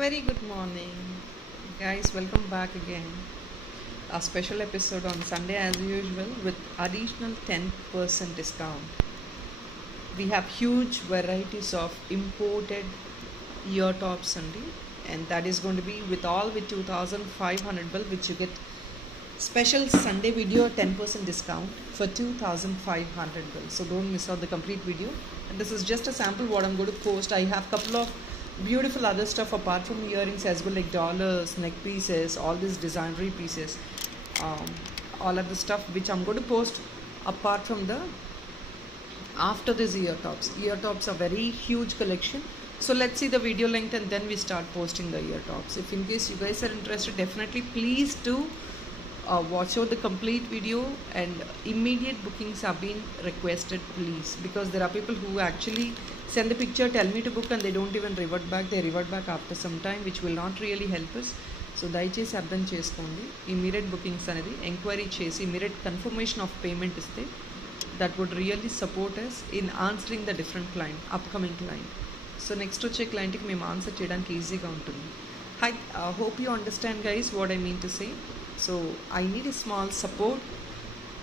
Very good morning, guys. Welcome back again. A special episode on Sunday, as usual, with additional 10% discount. We have huge varieties of imported ear tops, and that is going to be with 2,500 bill, which you get special Sunday video 10% discount for 2,500 bill. So don't miss out the complete video. And this is just a sample what I'm going to post. I have couple of beautiful other stuff apart from earrings as well, like dollars, neck pieces, all these designery pieces, all of the stuff which I'm going to post apart from the after these ear tops. Ear tops are very huge collection. So let's see the video length and then we start posting the ear tops. If in case you guys are interested, definitely please do watch out the complete video, and immediate bookings have been requested, please, because there are people who actually send the picture, tell me to book, and they don't even revert back. They revert back after some time, which will not really help us. So దయచేసి అర్థం చేసుకోండి. Immediate bookings అనేది ఎంక్వైరీ చేసి immediate confirmation of payment ఇస్తే that would really support us in answering the different client, upcoming client. So next వచ్చే క్లయింట్కి మేము ఆన్సర్ చేయడానికి ఈజీగా ఉంటుంది. Hi, hope you understand, guys, what I mean to say. So I need a small support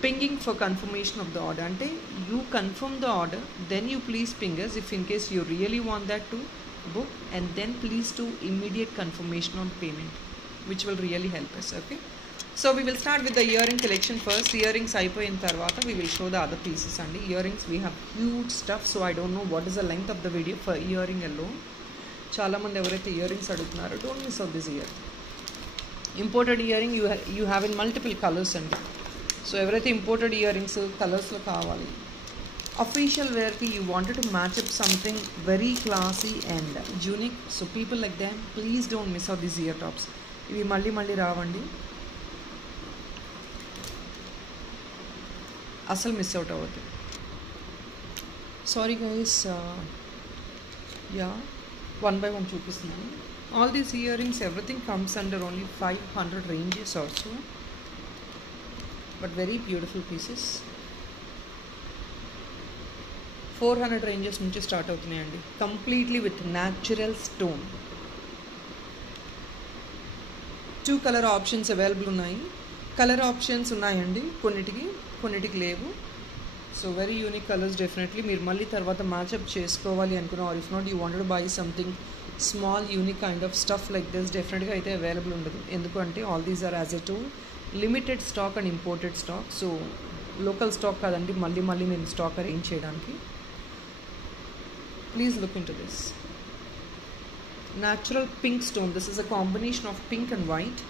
pinging for confirmation of the order. Ante you confirm the order, then you please ping us if in case you really want that to book, and then please do immediate confirmation on payment, which will really help us. Okay, so we will start with the earring collection first. Earrings అయిపోయిన తర్వాత we will show the other pieces. And earrings, we have huge stuff, so I don't know what is the length of the video for earring alone. చాలా మంది ఎవరైతే earrings అడుగుతున్నారో, don't miss out this year. Imported earring you have in multiple colours అండి. So ఎవరైతే imported earrings కలర్స్లో కావాలి, official వేర్కి you wanted to match up something very classy and unique, so people like them please don't miss out these ear tops. ఇవి మళ్ళీ రావండి, అసలు miss out అవ్వద్దు. Sorry guys, yeah one by one చూపిస్తున్నాను. All these earrings, everything comes under only 500 ranges also, but very beautiful pieces. 400 ranges నుంచి start అవుతున్నాయండి, completely with natural stone. 2 colour options available ఉన్నాయి. Colour options ఉన్నాయండి, కొన్నిటికి లేవు. So very unique colours. Definitely మీరు మళ్ళీ తర్వాత మ్యాచ్అప్ చేసుకోవాలి అనుకున్నా, or if not you wanted buy something small unique kind of stuff like this, డెఫినెట్గా అయితే అవైలబుల్ ఉండదు. ఎందుకంటే all these are as a too limited stock and imported stock. So local stock కాదండి, మళ్ళీ మేము స్టాక్ అరేంజ్ చేయడానికి. Please look in to this natural pink stone. This is a combination of pink and white.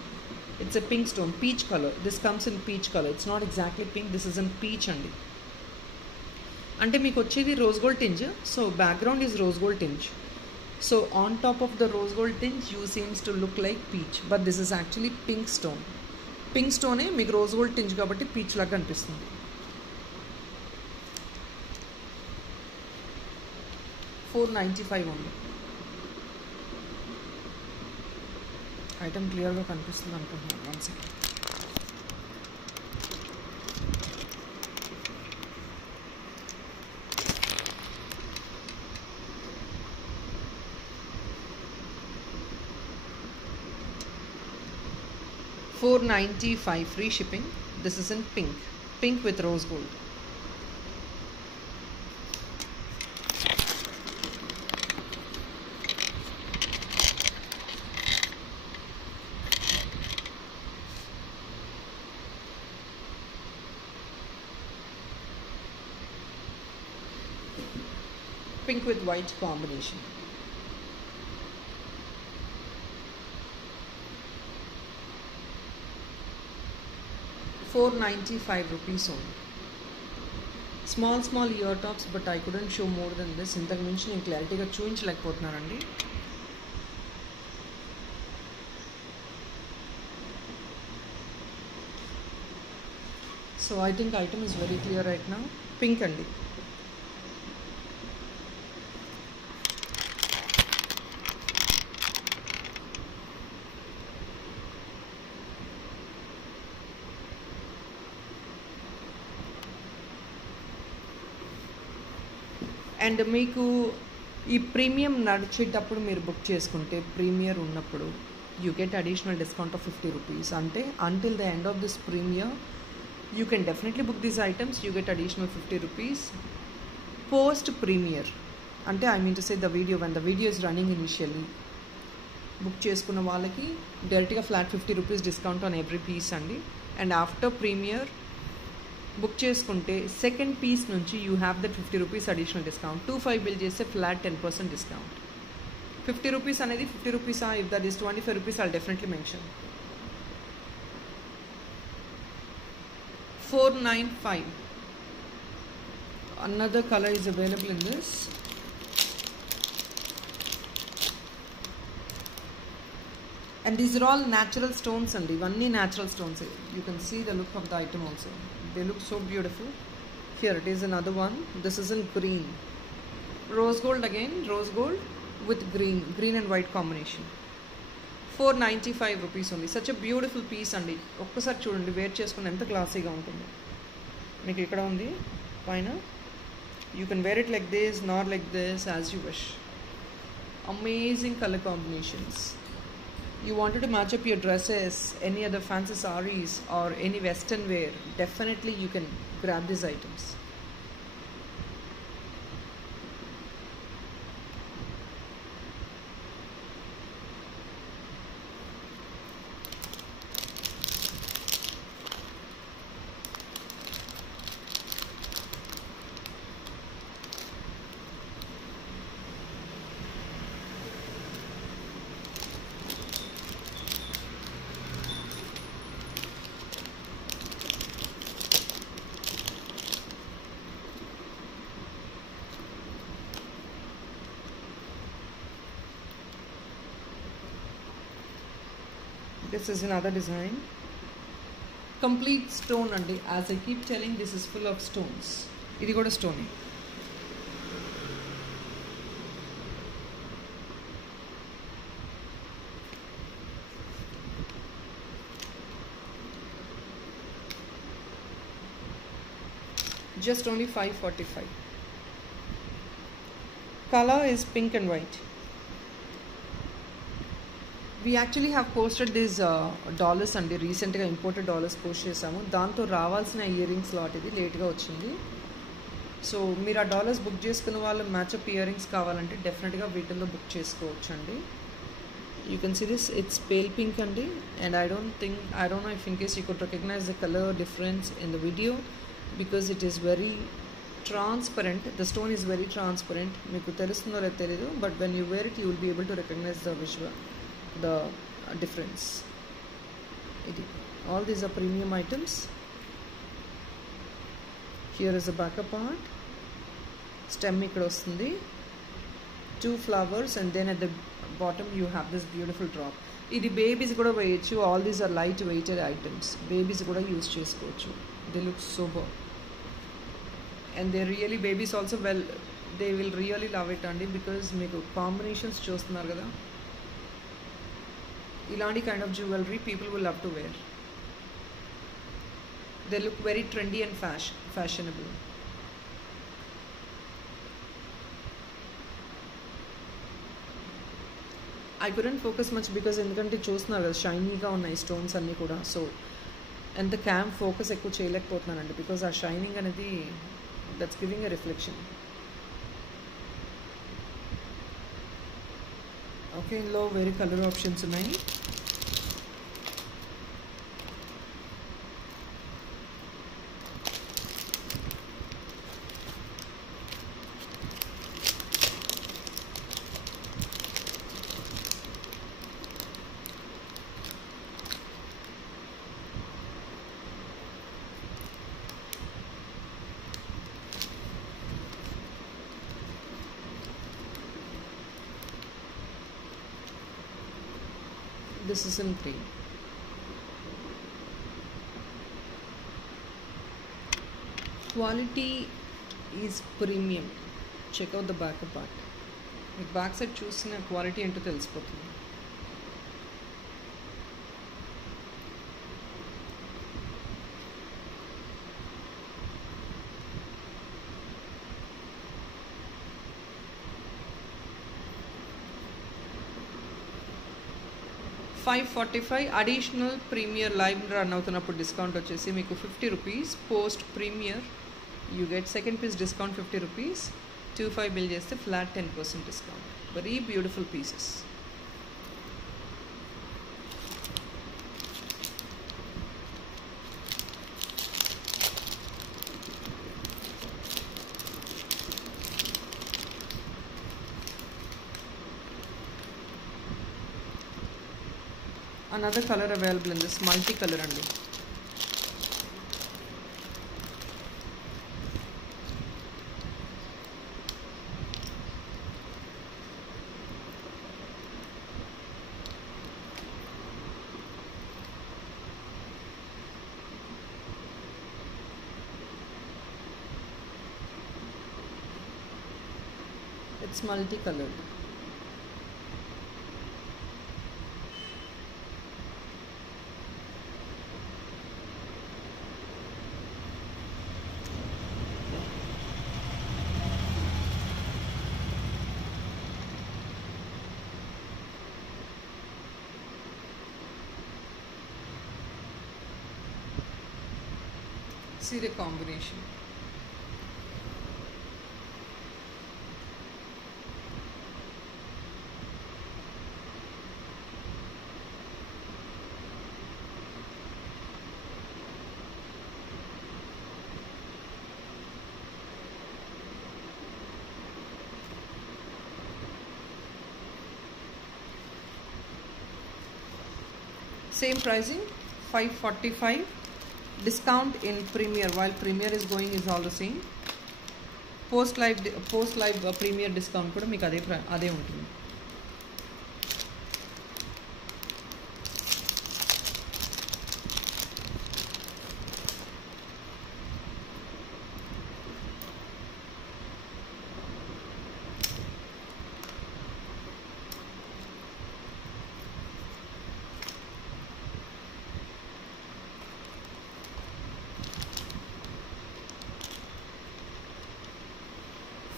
It's a pink stone, peach colour. This comes in peach colour. It's not exactly pink, this is in peach అండి. అంటే మీకు వచ్చేది rose gold tinge, so background is rose gold tinge. So on top of the rose gold tinge you seems to look like peach, but this is actually pink stone. Pink స్టోనే మీకు rose gold tinge కాబట్టి పీచ్ లాగా అనిపిస్తుంది. $495 ఉంది. ఐటమ్ క్లియర్గా కనిపిస్తుంది అనుకుంటున్నాను. 1 సెకండ్. $495 free shipping. This is in pink with rose gold. Pink with white combination. ₹495 only. Small ear tops, but I couldn't show more than this. ఇంతకు మించి నేను క్లారిటీగా చూపించలేకపోతున్నానండి. So I think item is very clear right now. Pink అండి. And మీకు ఈ premium నడిచేటప్పుడు మీరు బుక్ చేసుకుంటే ప్రీమియర్ ఉన్నప్పుడు you get additional discount of 50 rupees. అంటే until the end of this premiere you can definitely book these items, you get additional 50 rupees. Post premiere అంటే I mean to say the video when the video is running initially book చేసుకున్న వాళ్ళకి డైరెక్ట్గా ఫ్లాట్ 50 rupees discount on every piece అండి. And after premiere book చేసుకుంటే second piece నుంచి you have that 50 rupees additional discount. 25 bill చేస్తే flat 10% discount. 50 rupees అనేది 50 రూపీసా, if that is 25 rupees I'll definitely mention. 495 another color is available in this. And these are all natural stones and ivanni natural stones. You can see the look of the item also. They look so beautiful. Here it is another one. This is in green. Rose gold again, rose gold with green and white combination. 495 rupees only. Such a beautiful piece andi. ఒక్కసారి చూడండి వేర్ చేసుకుని ఎంత క్లాసీగా ఉంటుంది. మీకు ఇక్కడ ఉంది పైన. You can wear it like this, not like this, as you wish. Amazing color combinations. You wanted to match up your dresses, any other fancy sarees or any western wear, definitely you can grab these items. This is another design. Complete stone andi. As I keep telling, this is full of stones. Idi kuda stone. Just only 545. Color is pink and white. We actually have posted these dollars అండి. రీసెంట్గా imported dollars post చేసాము. దాంతో రావాల్సిన ear rings lot ఇది లేట్గా వచ్చింది. సో మీరు ఆ డాలర్స్ బుక్ చేసుకున్న వాళ్ళు మ్యాచప్ ఇయర్ రింగ్స్ కావాలంటే డెఫినెట్గా వీటిల్లో బుక్ చేసుకోవచ్చు అండి. You can see this, it's pale pink అండి. And I don't know if in case you could recognise the colour difference in the video because it is very transparent. The stone is very transparent. మీకు తెలుస్తుందో లేదో తెలీదు, but when you wear it you will be able to recognise the visual, the difference. All these are premium items. Here is the backup part. Stem ikkada vastundi, 2 flowers, and then at the bottom you have this beautiful drop. Idi babies kuda veyochu. All these are light weighted items. Babies kuda use chesukochu. They look super, and they really, babies also, well, they will really love it andi, because meeku combinations చూస్తున్నారు కదా. ఇలాంటి kind of jewelry people will love to wear. They look very trendy and fashionable. I couldn't focus much because ఎందుకంటే చూస్తున్నారు కదా షైనీగా ఉన్నాయి స్టోన్స్ అన్నీ కూడా. So and the cam focus ఎక్కువ చేయలేకపోతున్నానండి, బికాజ్ ఆ షైనింగ్ అనేది that's giving a reflection. Okay, ఇందులో వేరే కలర్ ఆప్షన్స్ ఉన్నాయి. This is in 3. Quality is premium. Check out the back part. With back side చూసిన క్వాలిటీ ఏంటో తెలిసిపోతుంది. 545 అడిషనల్ ప్రీమియర్ లైవ్ రన్ అవుతున్నప్పుడు డిస్కౌంట్ వచ్చేసి మీకు 50 rupees. Post premiere you get second piece discount 50 rupees. 25 bill చేస్తే flat 10% discount. Very beautiful pieces. Another color available in this multi-color అండి. It's multi-colored. See the combination. Same pricing, 545. Discount in Premier, while Premier is going is all the same. Post live Premier discount కూడా మీకు అదే ఉంటుంది.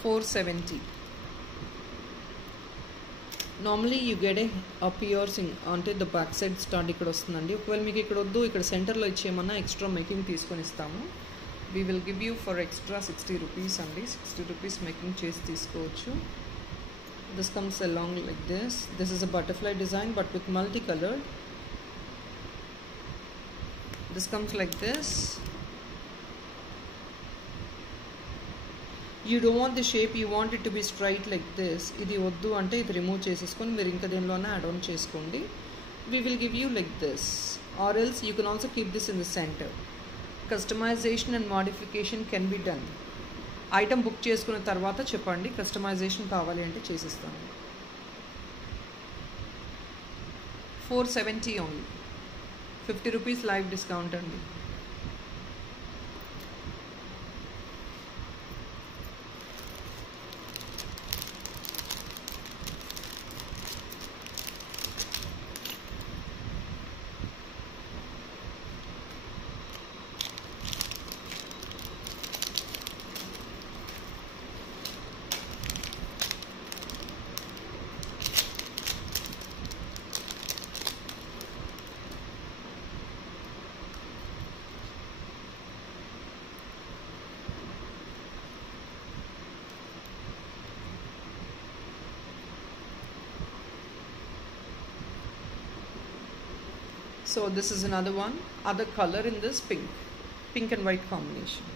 $470. Normally you get up ఇయర్సింగ్ అంటే the back side start ఇక్కడ వస్తుందండి. ఒకవేళ మీకు ఇక్కడ వద్దు, ఇక్కడ సెంటర్లో ఇచ్చేయమన్నా ఎక్స్ట్రా మేకింగ్ తీసుకొని ఇస్తాము. We will give you for extra 60 rupees అండి. 60 రూపీస్ మేకింగ్ చేసి తీసుకోవచ్చు. This comes along like this. This is a butterfly design but with multi coloured. This comes like this. You don't want the shape, you want it to be straight like this. ఇది వద్దు అంటే ఇది రిమూవ్ చేసేసుకొని మీరు ఇంకా దేనిలోనే add on చేసుకోండి. We will give you like this, or else you can also keep this in the center. Customization and modification can be done. Item book చేసుకున్న తర్వాత చెప్పండి, కస్టమైజేషన్ కావాలి అంటే చేసిస్తాను. 470 ఓన్లీ. 50 రూపీస్ లైవ్ డిస్కౌంట్ అండి. So this is another one, other color in this pink and white combination.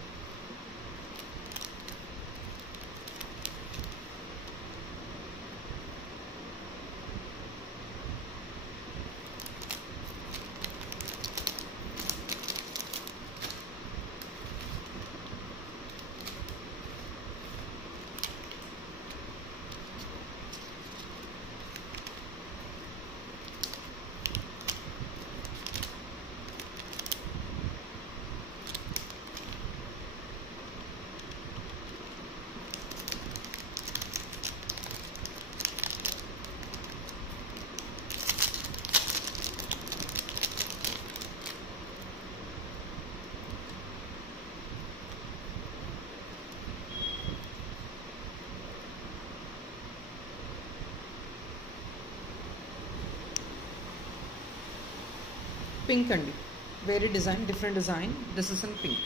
Pink and very design, different design. This is in pink.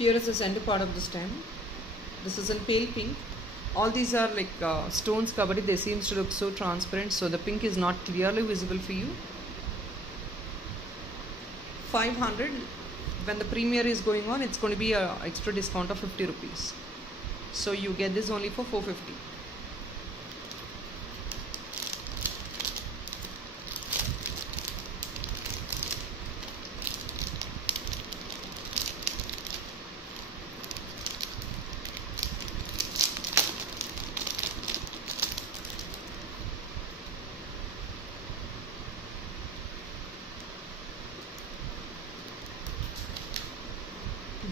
Here is the center part of the stem. This is in pale pink. All these are like stones covered. They seems to look so transparent, so the pink is not clearly visible for you. 500. When the premiere is going on, it's going to be a extra discount of 50 rupees. So you get this only for 450.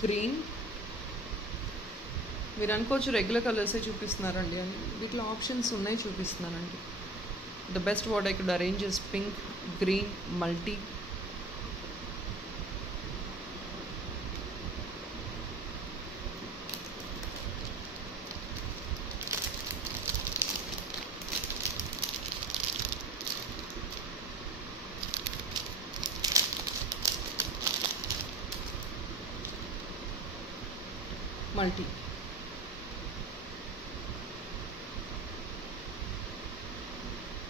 గ్రీన్ మీరు అనుకోవచ్చు రెగ్యులర్ కలర్సే చూపిస్తున్నారండి అని. వీటిలో ఆప్షన్స్ ఉన్నాయి, చూపిస్తున్నానండి. The best what I could arrange is pink, green, multi. Multi.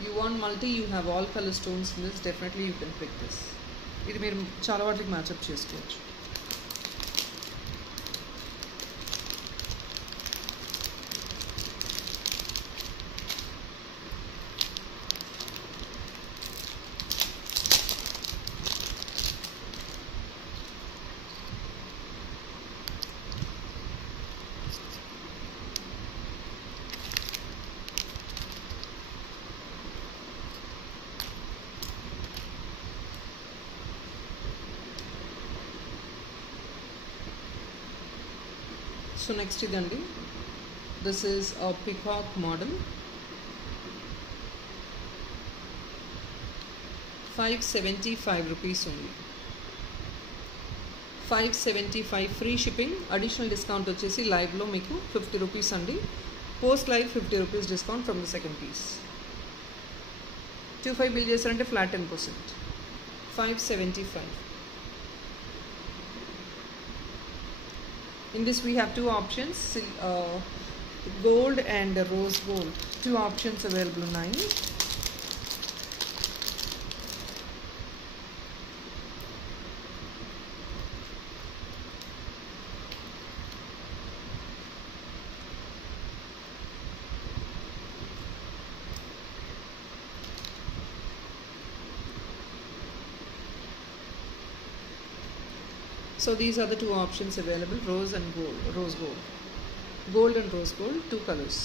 You want multi, you have all color stones in this, definitely you can pick this. ఇది మీరు చాలా వాటికి మ్యాచ్అప్ చేసుకోవచ్చు. So next idandi, this is a peacock model. 575 rupees only. 575 free shipping, additional discount వచ్చేసి live లో మీకు 50 rupees అండి. Post live 50 rupees discount from the second piece. 25 bill చేశారంటే flat 10%. 575. In this we have two options, gold and rose gold. Two options available ఉన్నాయి. So these are the two options available, rose and gold, rose gold. Gold and rose gold, two colors.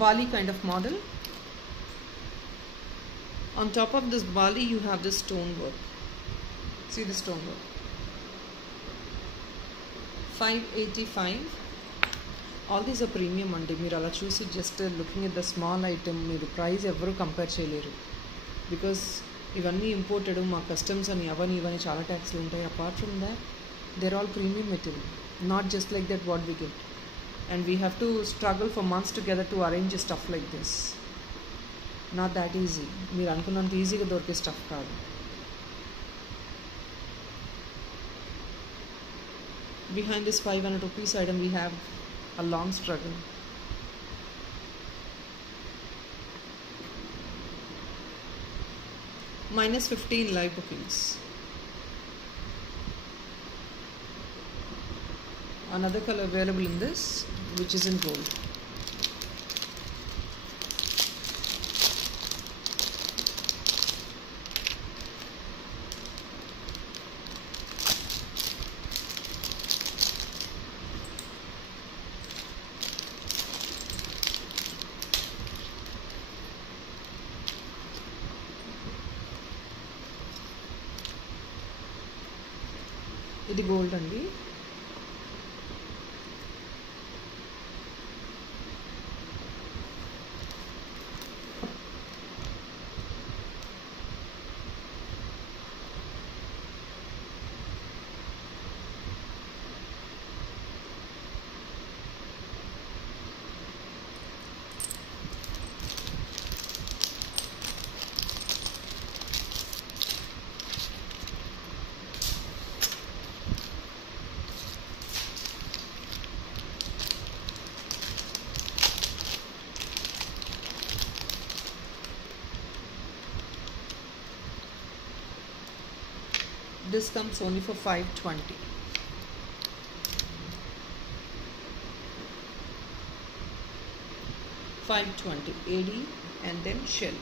Bali kind of model. On top of this Bali you have this stone work. See the stone work. 585. All these are premium andi. Meer ala choose just looking at the small item, meer price evvaru compare cheyaleru, because ivanni imported, ma customs ani avani ivani chaala taxes untayi. Apart from that, they're all premium material, not just like that what we get. And we have to struggle for months together to arrange stuff like this. Not that easy. మీరు అనుకున్నంత ఈజీగా దొరికే స్టఫ్ కాదు. Behind this 500 rupees item we have a long struggle. -15 live bookings. Another color available in this, which is in gold. ఇది గోల్డ్ అండి. This comes only for 520. $520 AD and then shell.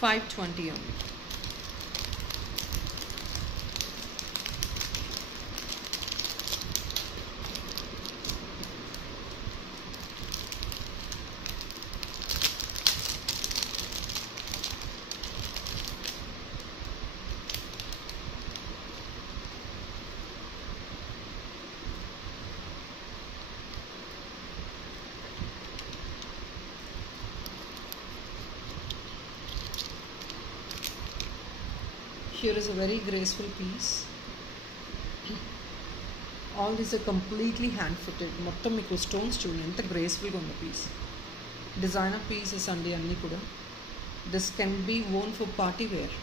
$520 only. Here is a very graceful piece. All these are completely hand fitted. మొత్తం మీకు స్టోన్స్ చూడండి ఎంత గ్రేస్ఫుల్గా ఉన్న piece. Designer pieces అండి అన్నీ కూడా. This can be worn for party wear.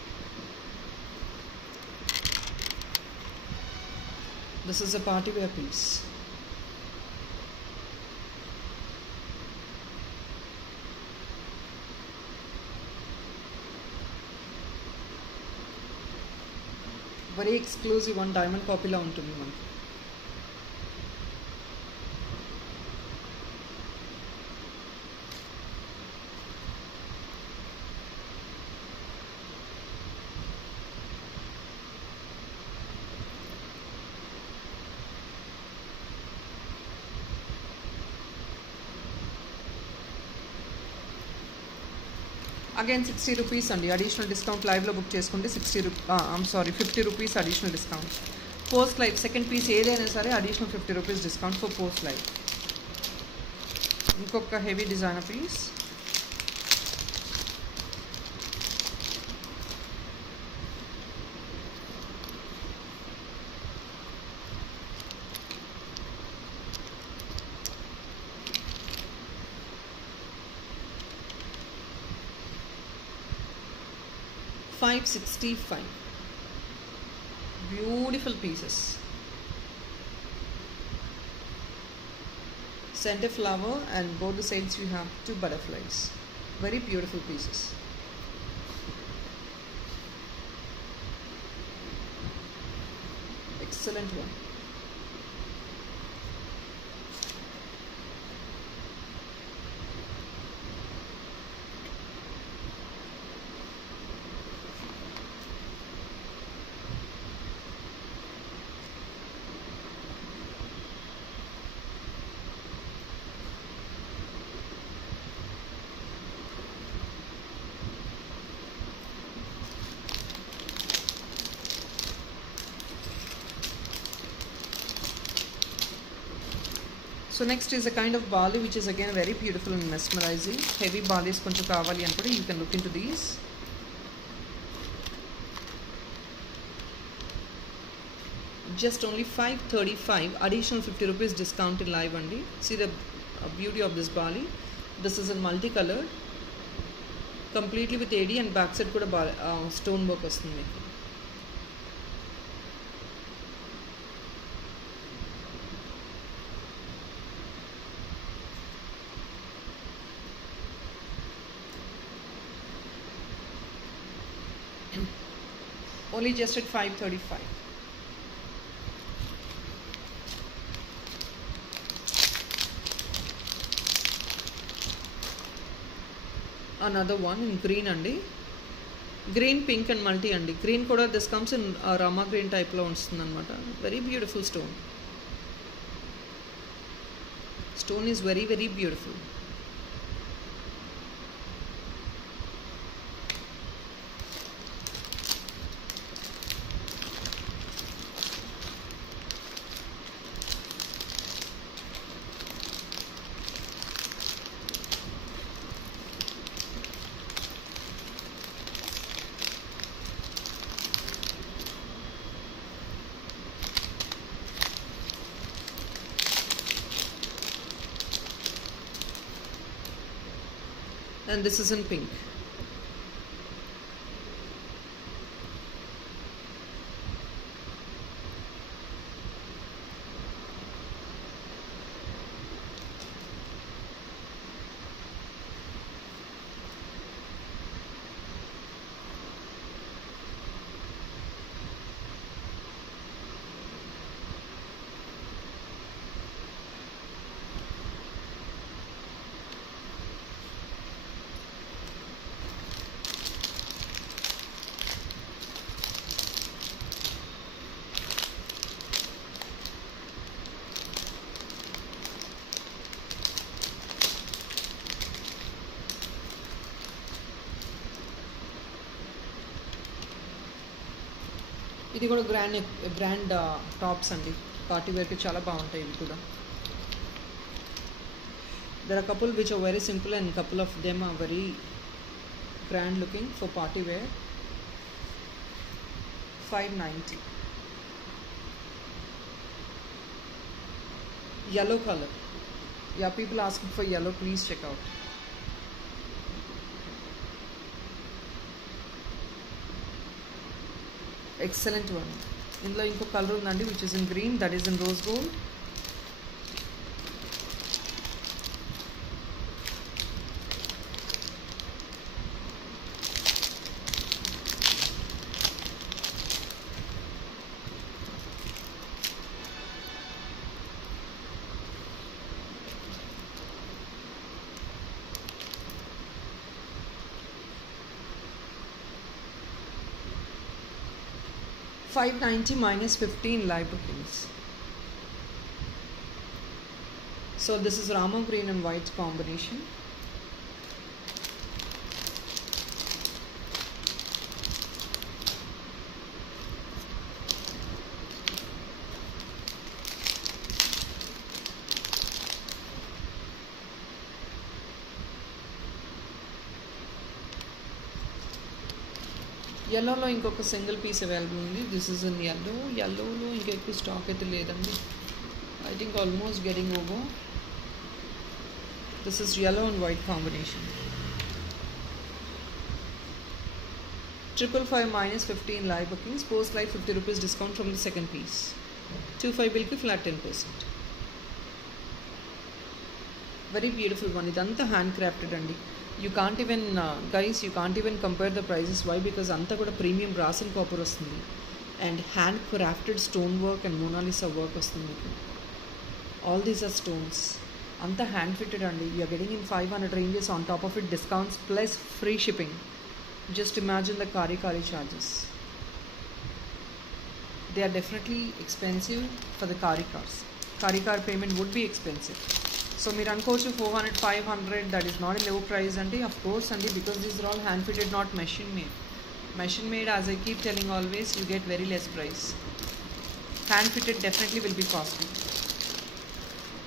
This is a party wear piece. Very exclusive one diamond కాపీలా ఉంటుంది మనకి. అగైన్ 60 రూపీస్ అండి. అడిషనల్ డిస్కౌంట్ లైవ్లో బుక్ చేసుకుంటే 50 rupees additional discount. Post live second piece ఏదైనా సరే additional 50 rupees discount for post live. ఇంకొక heavy designer piece. $565. Beautiful pieces. Center flower and both the sides you have two butterflies. Very beautiful pieces. Excellent one. So next is a kind of bali which is again very beautiful and mesmerizing. Heavy balis konchu kavali anukunte you can look into these. Just only $535, additional 50 rupees discount in live andi. See the beauty of this bali. This is in multicolored, completely with AD and backside kuda stone work vastundi. Only just at 535. Another one in green andi. Green, pink and multi andi. Green kuda this comes in Rama green type lo unstundi anamata. Very beautiful stone. Stone is very, very beautiful. And this is in pink. ఇది కూడా grand tops అండి. పార్టీ వేర్కి చాలా బాగుంటాయి ఇవి కూడా. There are a couple which are very simple and couple of them are very grand looking for party wear. 590. Yellow color. Yeah, people asking for yellow, please check out. Excellent one. ఇందులో ఇంకో కలర్ ఉందండి which is in green, that is in rose gold. $590 minus 15 live bookings. So this is Rama green and white combination. Yellow ఇంకొక single piece available ఉంది. This is in yellowలో ఇంకా ఎక్కువ స్టాక్ అయితే లేదండి. I think almost getting over. This is yellow and white combination. 555 minus 15 live bookings. Post live 50 rupees discount from the second piece. 25 bill ki flat 10%. Very beautiful one. ఇదంతా hand crafted అండి. You can't even guys, you can't even compare the prices. Why? Because anta kuda premium brass and copper vastundi and hand crafted stone work and Mona Lisa work vastundi. All these are stones. Anta hand fitted andi. You are getting in 500 ranges, on top of it discounts plus free shipping. Just imagine the kari charges. They are definitely expensive for the kari car payment would be expensive. So మీరు అనుకోవచ్చు 400 500 that is not a low price అండి. Of course అండి, because these are all hand fitted, not machine made. As I keep telling always, you get very less price. Hand fitted definitely will be costly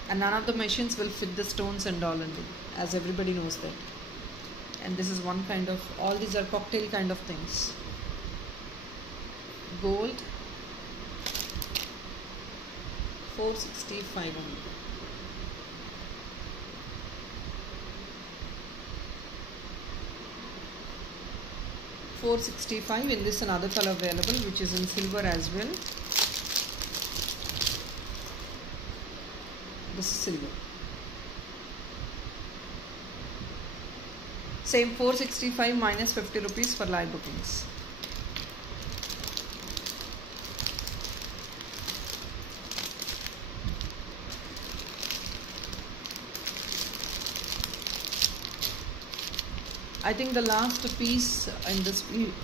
and none of the machines will fit the stones and all అండి, as everybody knows that. And this is one kind of, all these are cocktail kind of things. Gold 465 only. $465. In this another color available which is in silver as well. This is silver. Same 465 minus 50 rupees for live bookings. I think the last piece in this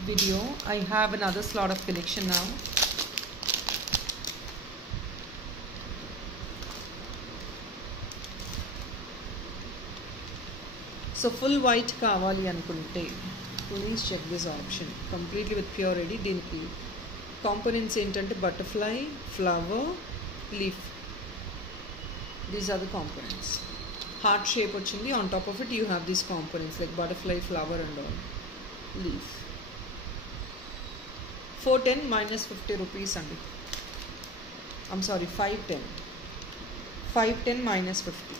video, I have another slot of collection now. So full white kavali anukunte, please check this option. Completely with pure ready. Deeniki components ఏంటంటే butterfly, flower, leaf. These are the components. Heart shape వచ్చింది. On top of it you have these components like butterfly, flower and all. Leaf. 410 minus 50 rupees andi. I'm sorry, 510. 510 minus 50.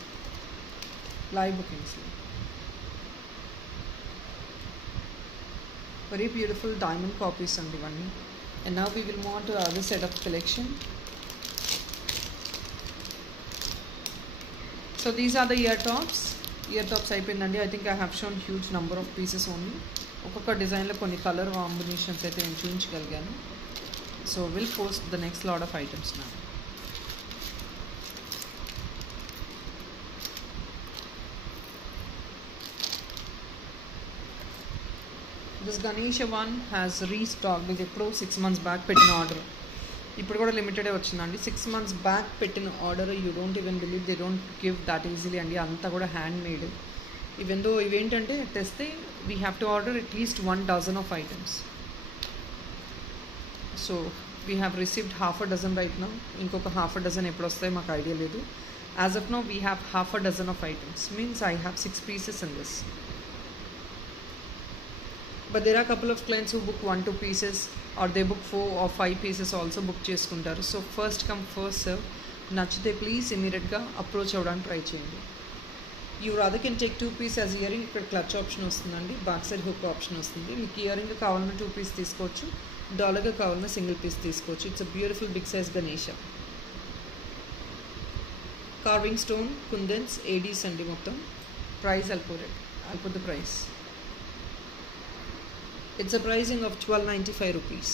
Live bookings. Very beautiful diamond copies andi ivanni. And now we will move on to the other set of collection. So these are the ear tops. Ear tops అయిపోయిందండి. I think I have shown huge number of pieces only. ఒక్కొక్క డిజైన్లో కొన్ని colour combinations అయితే నేను చూపించగలిగాను. So we'll post the next lot of items now. This Ganesha one has restocked. ఇది ఎప్పుడో 6 months back పెట్టిన ఆర్డర్. ఇప్పుడు కూడా లిమిటెడే వచ్చిందండి. 6 months బ్యాక్ పెట్టిన order. You don't even believe they don't give that easily అండి. అంతా కూడా హ్యాండ్ మేడ్. ఈవెన్ దో ఇవేంటంటే తెస్తే we have to order at least 1 dozen of items. So we have received half a dozen right now. ఇంకొక half a dozen ఎప్పుడు వస్తాయో మాకు ఐడియా లేదు. As of now we have half a dozen of items. Means I have 6 pieces in this. But there are a couple of clients who book 1-2 pieces or they book 4 or 5 pieces also book చేసుకుంటారు. So first come first serve. నచ్చితే please ఇమీడియట్గా approach అవ్వడానికి try చేయండి. You rather can take 2 piece as earring. ఇక్కడ clutch option వస్తుందండి, back side hook option వస్తుంది. మీకు earring కావాలన్నా 2 పీస్ తీసుకోవచ్చు, డాలర్గా కావాలన్నా సింగిల్ పీస్ తీసుకోవచ్చు. It's a beautiful big size Ganesha. Carving stone kundans ADs అండి మొత్తం. Price I'll put the price. It's a pricing of 1295 rupees.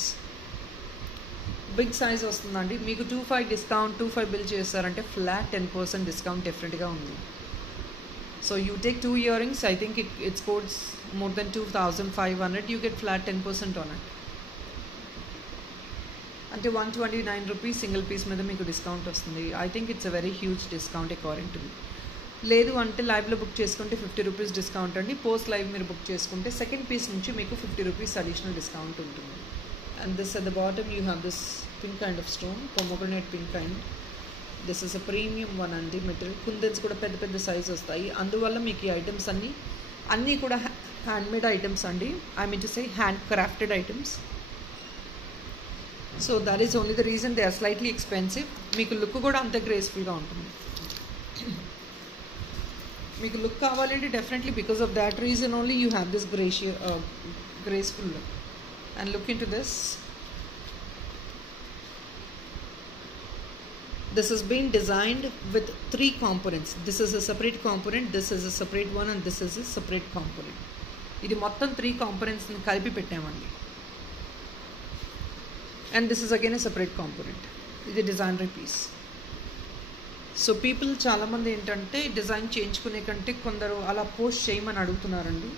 Big size వస్తుందండి. మీకు 25 డిస్కౌంట్ 25 బిల్ చేస్తారంటే ఫ్లాట్ 10% డిస్కౌంట్ డెఫినెట్గా ఉంది. So you take 2 earrings. I think it's costs more than 2500. You get flat 10% on it. అంటే 129 rupees single piece మీద మీకు discount వస్తుంది. I think it's a very huge discount according to me. లేదు అంటే లైవ్లో book చేసుకుంటే 50 రూపీస్ డిస్కౌంట్ అండి. Post live మీరు బుక్ చేసుకుంటే సెకండ్ పీస్ నుంచి మీకు 50 రూపీస్ అడిషనల్ డిస్కౌంట్ ఉంటుంది. And this at the bottom you have this pink kind of stone, pomegranate pink kind. This is a premium one అండి. మెటీరియల్ కుందన్స్ కూడా పెద్ద పెద్ద సైజ్ వస్తాయి. అందువల్ల మీకు ఈ ఐటమ్స్ అన్నీ కూడా హ్యాండ్మేడ్ ఐటమ్స్ అండి. I mean to say hand crafted items. So that is only the reason they are slightly expensive. మీకు లుక్ కూడా అంతే గ్రేస్ఫుల్గా ఉంటుంది. మీకు లుక్ కావాలంటే definitely because of that reason only you have this graceful look. And look into this. This has been designed with 3 components. This is a separate component, this is a separate one and this is a separate component. ఇది మొత్తం 3 components ని కలిపి పెట్టామండి. And this is again a separate component. ఇది designer piece. So people చాలామంది ఏంటంటే డిజైన్ చేయించుకునే కంటే కొందరు అలా పోస్ట్ చేయమని అడుగుతున్నారండి.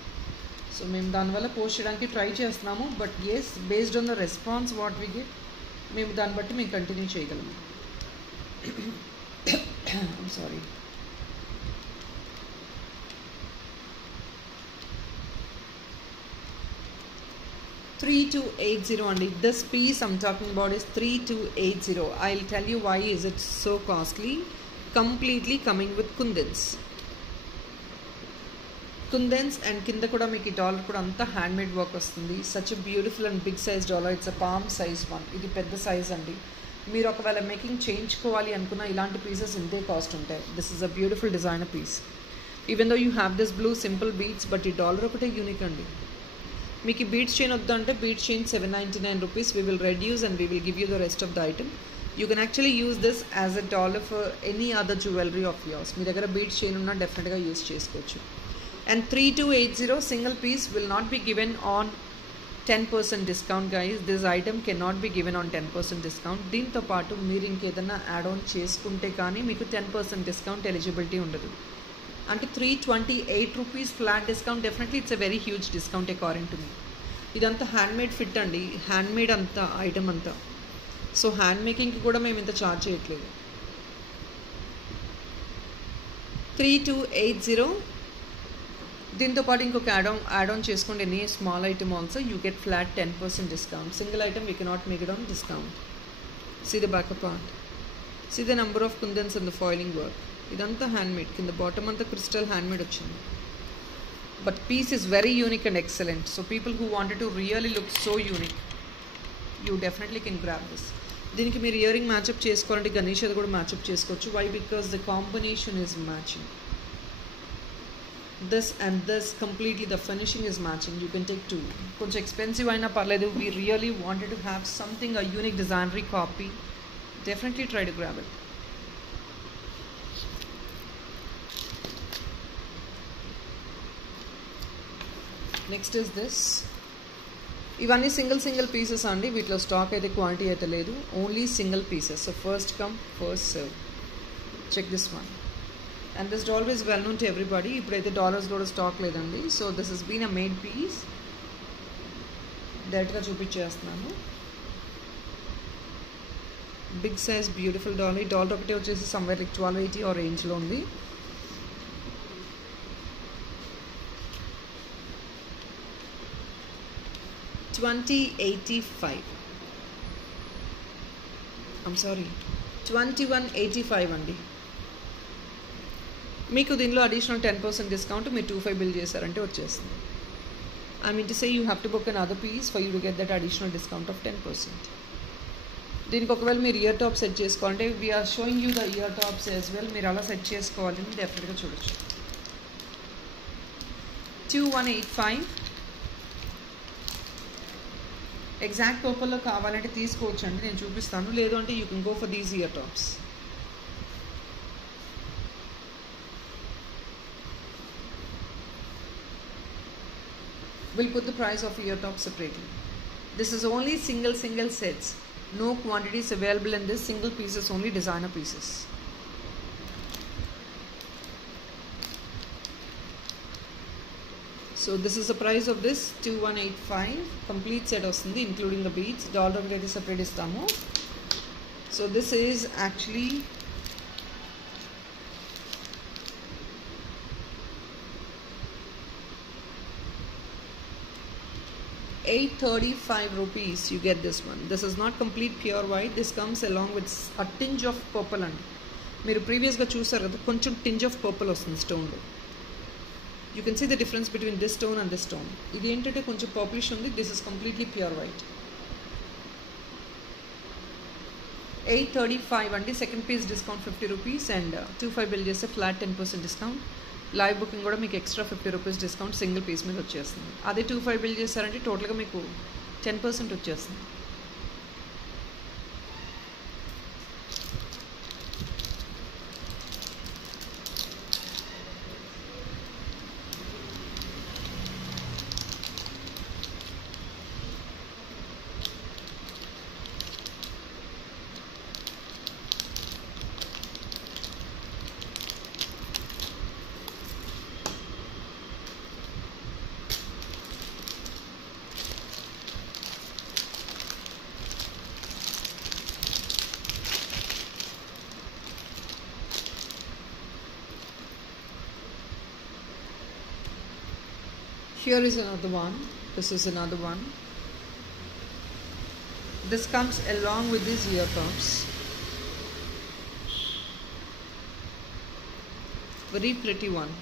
సో మేము దానివల్ల పోస్ట్ చేయడానికి ట్రై చేస్తున్నాము. But yes, based on the response what we get, మేము దాన్ని బట్టి మేము కంటిన్యూ చేయగలము. I'm sorry. $3280 అండి. This piece I'm talking about is $3280. I will tell you why is it so costly. Completely coming with kundans and కింద కూడా మీకు ఈ డాలర్ కూడా అంతా హ్యాండ్మేడ్ వర్క్ వస్తుంది. Such a beautiful and big size dollar. It's a palm size one. ఇది పెద్ద సైజ్ అండి. మీరు ఒకవేళ మేకింగ్ చేయించుకోవాలి అనుకున్న ఇలాంటి పీసెస్ ఇంతే కాస్ట్ ఉంటాయి. This is a beautiful designer piece. Even though you have this blue simple beads, but ఈ డాలర్ ఒకటే యూనిక్ అండి. మీకు ఈ బీడ్స్ చైన్ వద్దంటే beads chain $799 rupees. We will reduce and we will give you the rest of the item. You can actually use this as a dollar for any other jewelry of yours. మీ దగ్గర beads chain ఉన్నా డెఫినెట్గా యూజ్ చేసుకోవచ్చు. And 3280 single piece will not be given on 10% discount guys. This item cannot be given on 10% discount. దీంతో పాటు మీరు ఇంకేదన్నా add on చేసుకుంటే కానీ మీకు 10% డిస్కౌంట్ ఎలిజిబిలిటీ ఉండదు. అంటే 328 rupees flat discount. Definitely it's a very huge discount according to me. ఇదంతా హ్యాండ్మేడ్ ఫిట్ అండి, హ్యాండ్మేడ్ అంతా ఐటమ్ అంతా. సో హ్యాండ్ మేకింగ్కి కూడా మేము ఇంత ఛార్జ్ చేయట్లేదు. 3280. దీంతో పాటు ఇంకొక యాడ్ ఆన్ చేసుకోండి, any small item also you get flat 10% discount. Single item we cannot make it on discount. See the back part, see the number of kundans and the foiling work. ఇదంతా హ్యాండ్మేడ్, కింద bottom అంతా crystal handmade వచ్చింది. But piece is very unique and excellent. So people who wanted to really look so unique, you definitely can grab this. దీనికి మీరు ear ring మ్యాచప్ చేసుకోవాలంటే గణేష్ అది కూడా మ్యాచప్ చేసుకోవచ్చు. Why? Because the combination is matching. This and this completely the finishing is matching. You can take two. కొంచెం expensive అయినా పర్లేదు. We really wanted to have something a unique designery copy. Definitely try to grab it. Next is this. ఇవన్నీ single pieces అండి. వీటిలో stock అయితే quantity అయితే లేదు, only single pieces. So first come first serve. Check this one. And this always well known to everybody. ఇప్పుడైతే dollars కూడా stock లేదండి. So this has been a made piece. డైరెక్ట్గా చూపించేస్తున్నాను. Big size beautiful doll. ఈ dollar ఒకటే వచ్చేసి somewhere like 1280 ఆ రేంజ్లో ఉంది. $20.85. I'm sorry, $21.85 అండి. మీకు దీనిలో అడిషనల్ 10% డిస్కౌంట్ మీరు 25 బిల్ చేశారంటే వచ్చేస్తుంది. I mean to say you have to book an other piece for you to get that additional discount of 10%. దీనికి ఒకవేళ మీరు ఇయర్ టాప్ సెట్ చేసుకోవాలంటే we're showing you the ear tops as well. మీరు అలా సెట్ చేసుకోవాలని డెఫినెట్గా చూడొచ్చు. 2185. ఎగ్జాక్ట్ పర్పుల్లో కావాలంటే తీసుకోవచ్చు అండి, నేను చూపిస్తాను. లేదు అంటే you can go for these ear tops. We'll put the price of ear top separately. This is only single sets. No quantities available in this. Single pieces only, designer pieces. So this is the price of this, 2185. Complete set ostundi including the beads. Dollar ఒకటి separate istamu. So this is actually ₹835. You get this one. This is not complete pure white. This comes along with a tinge of purple and మీరు ప్రీవియస్గా చూసారు కదా, కొంచెం tinge of purple వస్తుంది స్టోన్లో. You can see the difference between this stone and this stone. ఇది ఏంటంటే కొంచెం పర్పులిష్ ఉంది. This is completely pure white. 835 అండి. Second piece discount ₹50 and 25 bill చేస్తే ఫ్లాట్ 10% డిస్కౌంట్. లైవ్ బుకింగ్ కూడా మీకు ఎక్స్ట్రా ₹50 డిస్కౌంట్ సింగిల్ పీస్ మీద వచ్చేస్తుంది. అదే 25 బిల్ చేస్తారంటే టోటల్గా మీకు 10% వచ్చేస్తుంది. Here is another one. This is another one. This comes along with these ear tops. Very pretty one.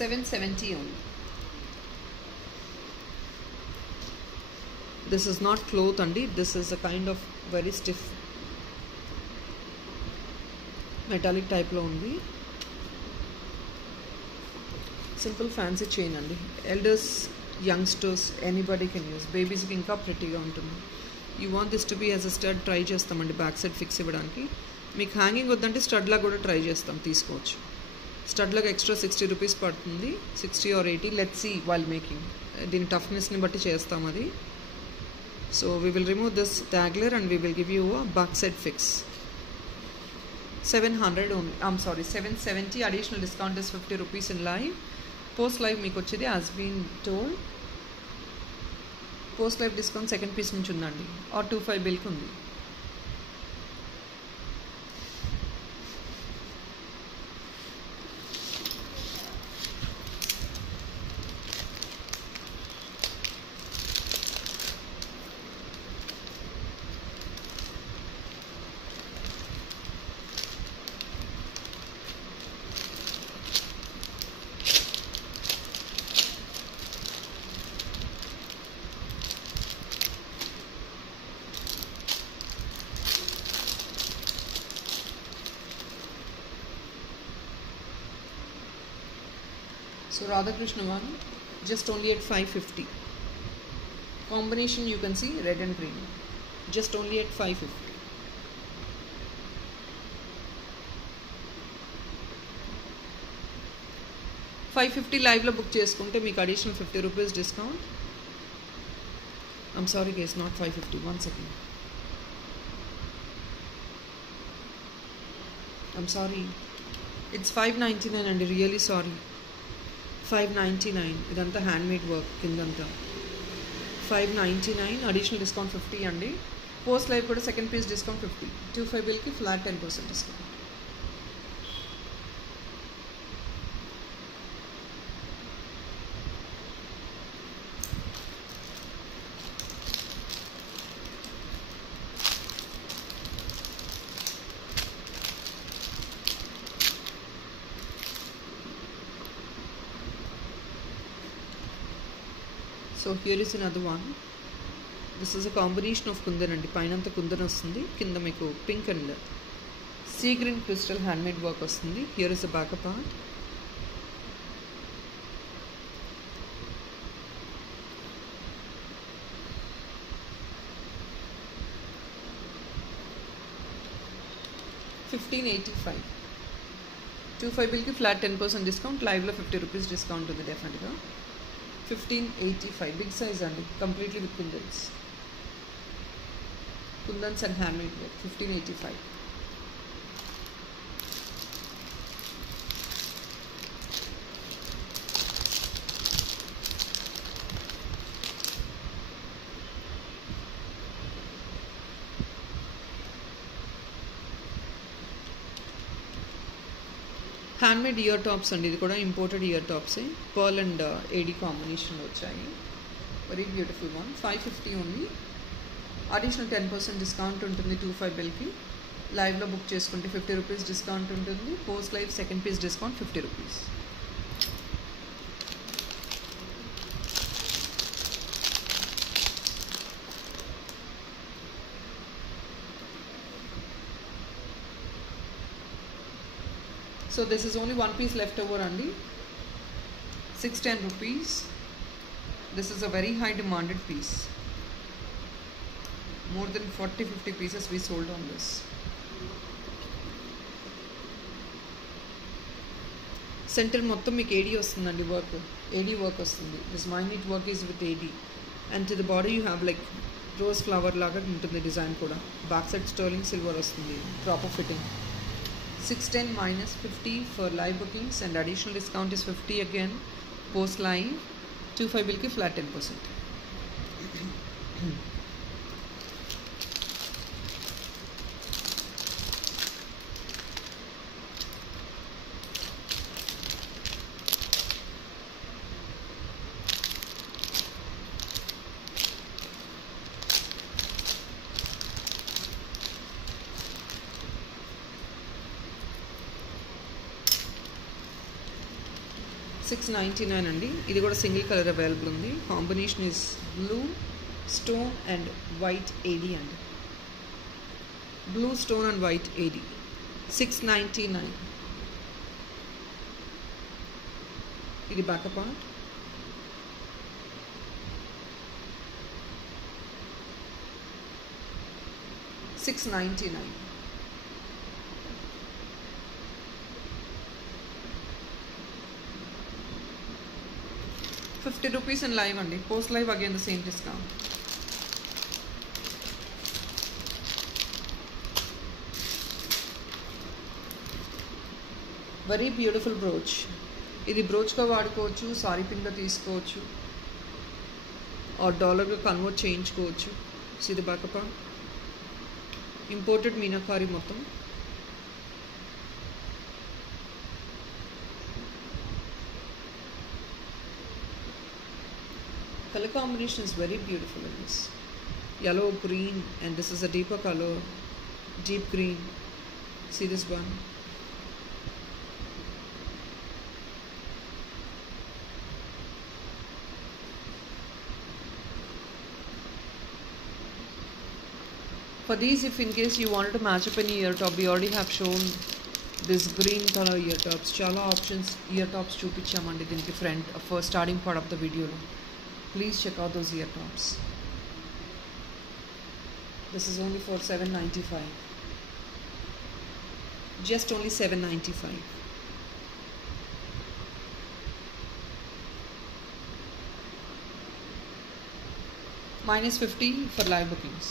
$770 only. This is not cloth andi. This is a kind of very stiff metallic type lo undi. Simple fancy chain andi. Elders, youngsters, anybody can use. Babies ki inka pretty ga untundi. You want this to be as a stud, try chestamandi back side fix ivvadaniki. Meeku hanging vaddante stud la kuda try chestam, teesukochu. స్టడ్లకు extra 60 rupees పడుతుంది, 60 or 80, let's see while making. దీని టఫ్నెస్ని బట్టి చేస్తాం అది. So we will remove this dangler and we will give you a buck set fix. 700 only, 770. Additional discount is 50 rupees in live. Post live మీకు వచ్చేది as been told. Post live discount second piece నుంచి ఉందండి, ఆర్ 25 బిల్కి ఉంది. So Radhakrishna one, just only at 550. Combination you can see red and green, just only at 550. $550 live lo book cheskunte meeku additional 50 rupees discount. I'm sorry guys, not 550. One second. I'm sorry. It's 599 and really sorry. 599. ఇదంతా handmade work కిందంతా. 599 additional discount 50 అండి. Post live కూడా second piece discount 50. 25 బిల్కి flat 10% discount. So here is another one. This is a combination of kundan and painanta kundan vastundi, kinda meeku pink and sea green crystal handmade work vastundi. Here is the back part. $1585. 25 bill ki flat 10% discount. Live lo 50 rupees discount ఉంది definitely. 1585 big size and completely with kundans and handmade work. 1585. Handmade ear tops అండి, ఇది కూడా imported ear టాప్సే. Pearl and AD కాంబినేషన్లో వచ్చాయి. Very beautiful one. 550 only. Additional 10% discount ఉంటుంది 25 బిల్కి. లైవ్లో బుక్ చేసుకుంటే 50 రూపీస్ డిస్కౌంట్ ఉంటుంది. Post live second piece discount 50 rupees. So this is only one piece left over only. 610 rupees. This is a very high demanded piece. More than 40-50 pieces we sold on this. Center మొత్తం మీకు ఏడీ వస్తుందండి వర్క్. ఏడీ వర్క్ వస్తుంది. This minute work is with AD. And to the body you have like rose flower లాగా ఉంటుంది డిజైన్ కూడా. Back side sterling silver వస్తుంది. Proper fitting. 610 minus 50 for live bookings and additional discount is 50 again. Post live 25 bill ki flat 10%. $699 అండి. ఇది కూడా single colour available ఉంది. Combination is blue stone and white AD అండి. Blue stone and white AD. $699. ఇది back part. $699. 50 rupees in live and post live again the same discount. Very beautiful brooch. ఇది బ్రోచ్గా వాడుకోవచ్చు, సారీ పిన్గా తీసుకోవచ్చు, ఆర్ డాలర్గా కన్వర్ట్ చేయించుకోవచ్చు. ఇది బాకప ఇంపోర్టెడ్ మీనాకారి మొత్తం. Color combination is very beautiful in this. Yellow, green, and this is a deeper color, deep green. See this one. For these, if in case you wanted to match up any ear top, we already have shown this green color ear tops. Chala options ear tops chupicham dinki front for starting part of the video. Please check out those ear tops. This is only for $7.95. Just only $7.95. -50 for live bookings.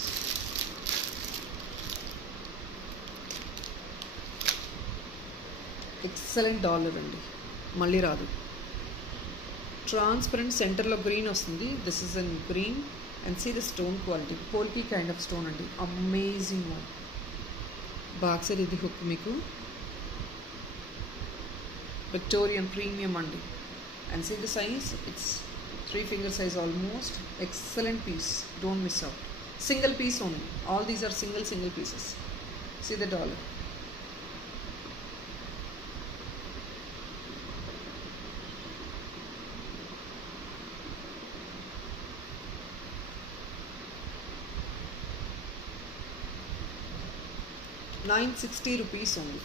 Excellent dollar అండి, మళ్ళీ రాదు. Transparent సెంటర్లో green వస్తుంది. This is in green and see the stone quality, polki kind of stone అండి, amazing one. Back side ఇది hook మీకు Victorian premium అండి. And see the size, it's 3 finger size almost. Excellent piece, don't miss out. Single piece only, all these are single pieces. See the dollar. ₹960 only.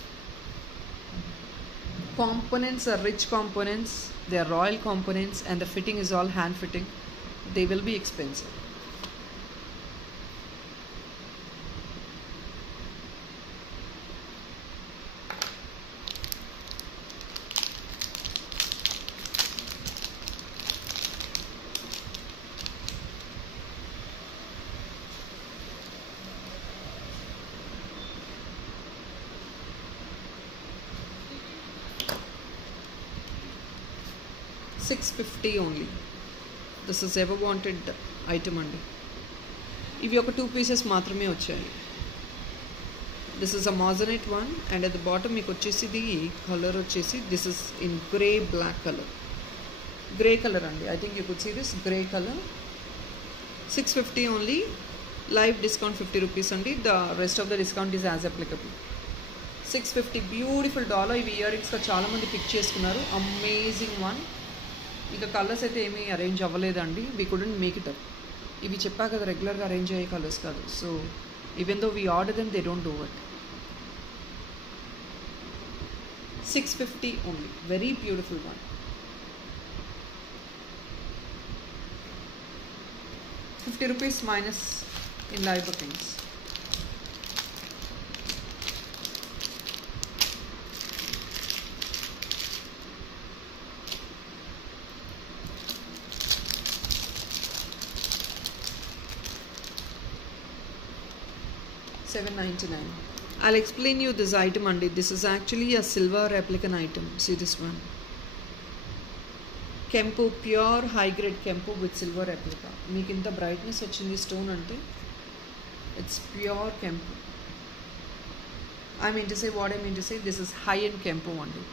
Components are rich components, they are royal components, and the fitting is all hand fitting. They will be expensive. $650 only. This is ever wanted item అండి. ఇవి ఒక 2 pieces మాత్రమే వచ్చాయి. This is a magnet one and at the bottom మీకు వచ్చేసి ఇది colour వచ్చేసి this is in grey black colour, grey colour అండి. I think you could see this grey colour. $650 only. Live discount ₹50 అండి. The rest of the discount is as applicable. $650 beautiful dollar. ఇవి ear రింగ్స్గా చాలామంది pick చేసుకున్నారు. Amazing one. ఇక కలర్స్ అయితే ఏమీ అరేంజ్ అవ్వలేదండి, we couldn't make it up. ఇవి చెప్పా కదా రెగ్యులర్గా అరేంజ్ అయ్యే కలర్స్ కాదు. So even though we order them they don't do it. $650 only. Very beautiful one. ₹50 minus in live bookings. $799. I'll explain you this item and this is actually a silver replicant item. See this one. Kempo, pure high grade Kempo with silver replica. Meek inta brightness vachindi stone ante it's pure Kempo. I mean to say what I mean to say, this is high end Kempo only.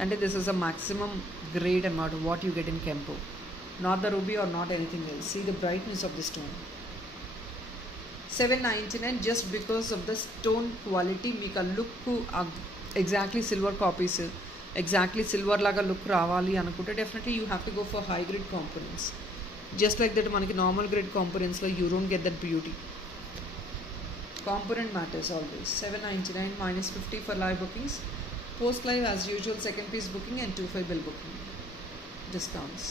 And this is a maximum grade amount of what you get in Kempo. Not the ruby or not anything else. See the brightness of the stone. $799 just because of the stone quality. మీకు ఆ look exactly silver copies, exactly silver లాగా look రావాలి అనుకుంటే definitely you have to go for high grade components. Just like that మనకి normal grade కాంపోనెంట్స్లో you don't get that beauty. Component matters always. $799 -50 for live bookings. Post live as usual, second piece booking and 25 bill booking discounts.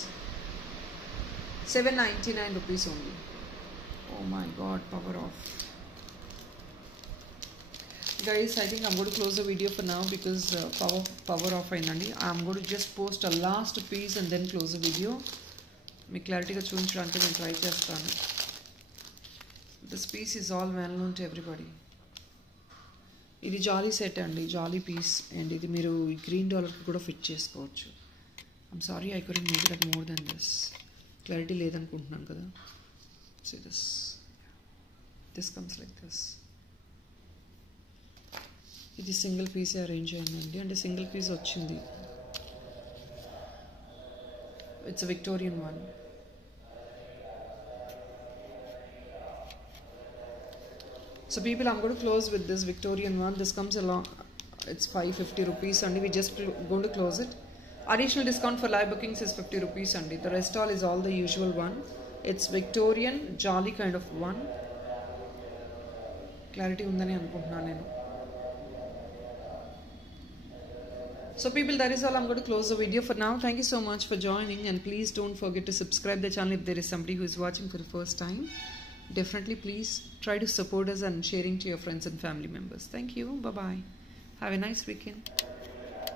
₹799 only. Oh my god, power off. Guys, I think I'm going to close the video for now because power off ainandi. I'm going to just post a last piece and then close the video. మీకు క్లారిటీగా చూపించడానికి నేను try చేస్తాను. This piece is all well known to everybody. ఇది జాలీ సెట్ అండి, జాలీ piece. And ఇది మీరు గ్రీన్ డాలర్కి కూడా ఫిట్ చేసుకోవచ్చు. I'm sorry I couldn't make it more than this. Clarity లేదనుకుంటున్నాను కదా. So this comes like this. ఇది సింగిల్ పీసే అరేంజ్ అయిందండి, అంటే సింగిల్ పీస్ వచ్చింది. It's a Victorian one. So people, I'm going to close with this Victorian one. This comes along, it's 550 rupees and we just going to close it. Additional discount for live bookings is 50 rupees and the rest all is all the usual one. It's Victorian jolly kind of one. Clarity undani anukuntunanu nenu. So people, that is all. I'm going to close the video for now. Thank you so much for joining, and please don't forget to subscribe the channel if there is somebody who is watching for the first time. Definitely please try to support us and sharing to your friends and family members. Thank you. Bye bye. Have a nice weekend.